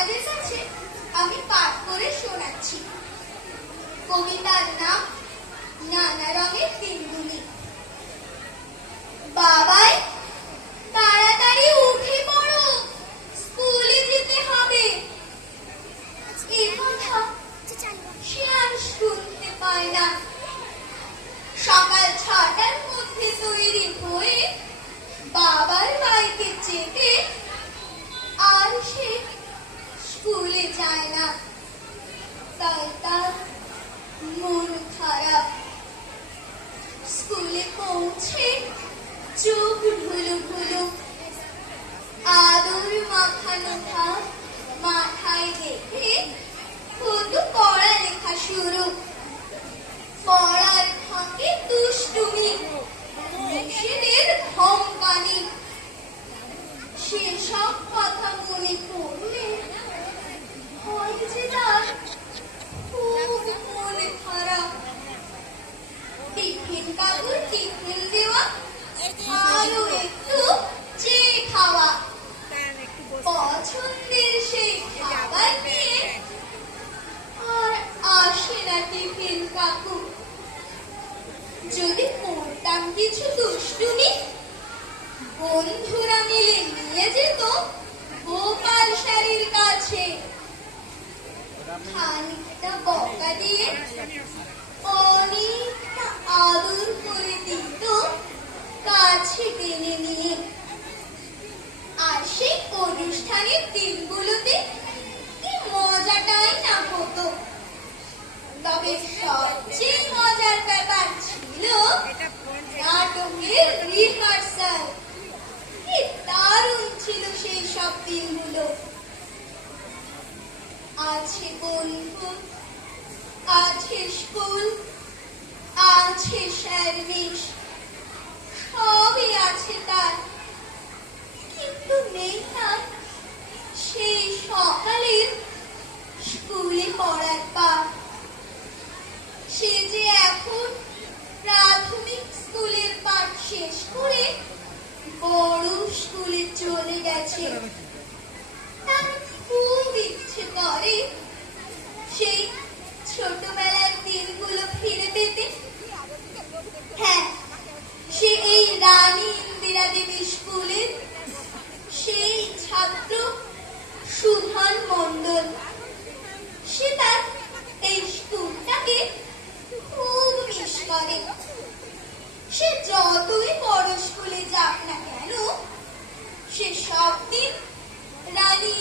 আমাদের কাছে আমি পাঠ করে শোনাচ্ছি। কবিতার নাম নানা রঙের দিনগুলি বাবাই পড়ার ফাঁকে দুষ্টুমি মেশিনের ধমকানি। সেসব কথা মনে পড়লে হয় যে তার খুব মনে খারাপ টিফিন কাকুর টিফিন দেওয়া আরও একটু চেয়ে খাওয়া পছন্দের সেই খাবার নিয়ে আর আসে না টিফিন কাকু যদি করতাম কিছু দুষ্টুমি বন্ধুরা মিলে নিয়ে যেত গোপাল শাড়ির কাছে। খানিকটা বকা দিয়ে অনেকটা আদর করে দিত কাছে টেনে নিয়ে। আর সেই অনুষ্ঠানের দিনগুলোতে কি মজাটাই না হতো। তবে সবচেয়ে মজার ব্যাপার ছিল নাটকের রিহার্সাল বন্ধু আছে স্কুল আছে সার্ভিস সবই আছে তার, কিন্তু নেই তার। সেই সকালের স্কুলে পড়ার পার সে যে এখন প্রাথমিক স্কুলের পাঠ শেষ করে বড় স্কুলে চলে গেছে। তার খুব ইচ্ছে করে সেই ছোটবেলার দিনগুলো ফিরে পেতে? হ্যাঁ সে এই রানী ইন্দিরা দেবী স্কুলের সেই ছাত্র সুভান মণ্ডল। সে তার এই স্কুলটাকে খুব মিস করে। সে যতই বড় স্কুলে যাক না কেন, সে সব দিন রানী